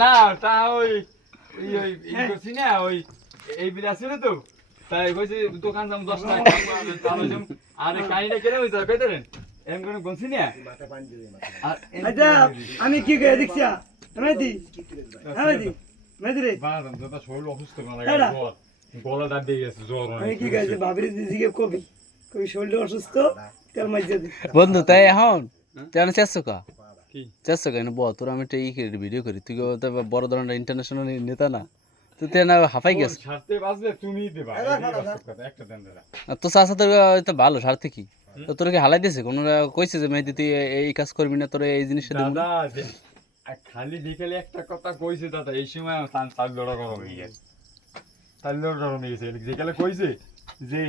না তা ওই করছি না ওই এই বিল আছে তো তাই কইছি দোকান যাম 10 টাকা তাহলে আরে কাইটা কেন হইছে কইতেন এম কোন গনছি না আচ্ছা আমি কি কই দেখছি মেদি মেদি রে বাদাম দাদা শরীর অসুস্থ না লাগে জ্বর গলা দাঁত দিয়ে গেছে জ্বর আমি কি কইছি ভাবিরে দিদিকে কবি কই শরীর অসুস্থ তেল মাইজে দি বন্ধু তাই এখন জানো চেষ্টা কা কি চেষ্টা কেন বল তোর আমি একটা ভিডিও করি তুই তো বড় ধরনের ইন্টারন্যাশনাল নেতা না তুই তো না হাফাই গেছ ছাড়তে বাজলে তুমি দিবা একটা দেন দাদা তো চাষা তোর তো ভালো স্বার্থে কি তো তোর কি হালাই দিয়েছে কোনো কইছে যে মেয়েদি তুই এই কাজ করবি না তোর এই জিনিসটা দেবো দাদা খালি বিকেলে একটা কথা কইছে দাদা এই সময় তার লড়া গরম হয়ে গেছে তার লড়া গরম হয়ে গেছে বিকেলে কইছে যে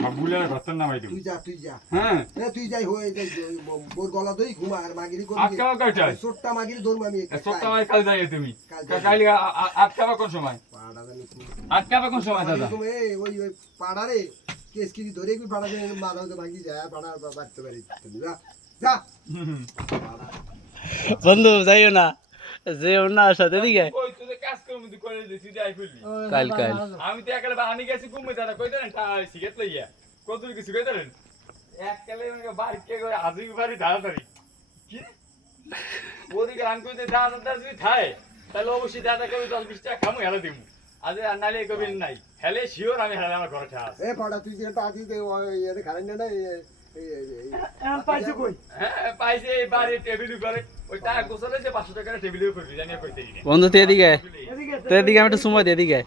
সবগুলো ঘর নামাই দিব তুই যা হ্যাঁ তুই যাই হয়ে যাই বোর গলা দই ঘুমা আর মাগিরি করবি আটকাবা কয়টায় ছোট্টা মাগিরি ধরবো আমি সপ্তাহ কাল যাই তুমি কালি আটকাবা কোন সময় পাড়া জানি আটকাবা কোন সময় দাদা তুমি ওই পাড়ারে কেস কি ধরে কি পাড়া জানি মাথা তো ভাঙি যায় পাড়া বাড়তে পারি তুমি যা যা বন্ধু যাইও না যেও না সাথে দিকে ওই তুই কাজ করবি তুই করে দিছিস তুই আই ফেললি কাল আমি তো একালে আমি গেছি ঘুমে দাদা কই দেন সিগারেট লইয়া কত কিছু কই দেন এককালে আমাকে বাড়ি কে করে আজই বাড়ি দাঁড়াতারি কি ওদিকে রান কইতে দাদা যদি খায় তাহলে অবশ্যই দাদা কবে 10-20 টাকা খামু হেলা দিমু আজ আর নালে কবে নাই হেলে শিওর আমি হেলা আমার ঘরে খাস এ পাড়া তুই যেটা আদি দে ওই খারাই না পাইছে কই হ্যাঁ পাইছে এই বাড়ি টেবিল করে ওই টাকা গোছালে যে 500 টাকা টেবিলে করবি জানি কইতে দিনে বন্ধু তুই এদিকে এদিকে তো এদিকে আমি একটু সময় দিই এদিকে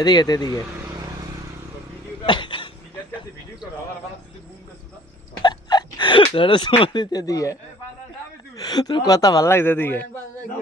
এদিকে ভিডিও সিগারেট খাতে ভিডিও করো আবার বানাতে তুই বুম করছিস না তোর সময় দিতে এদিকে এই বাজার যাবি তুই তোর কথা ভালো লাগছে এদিকে দাও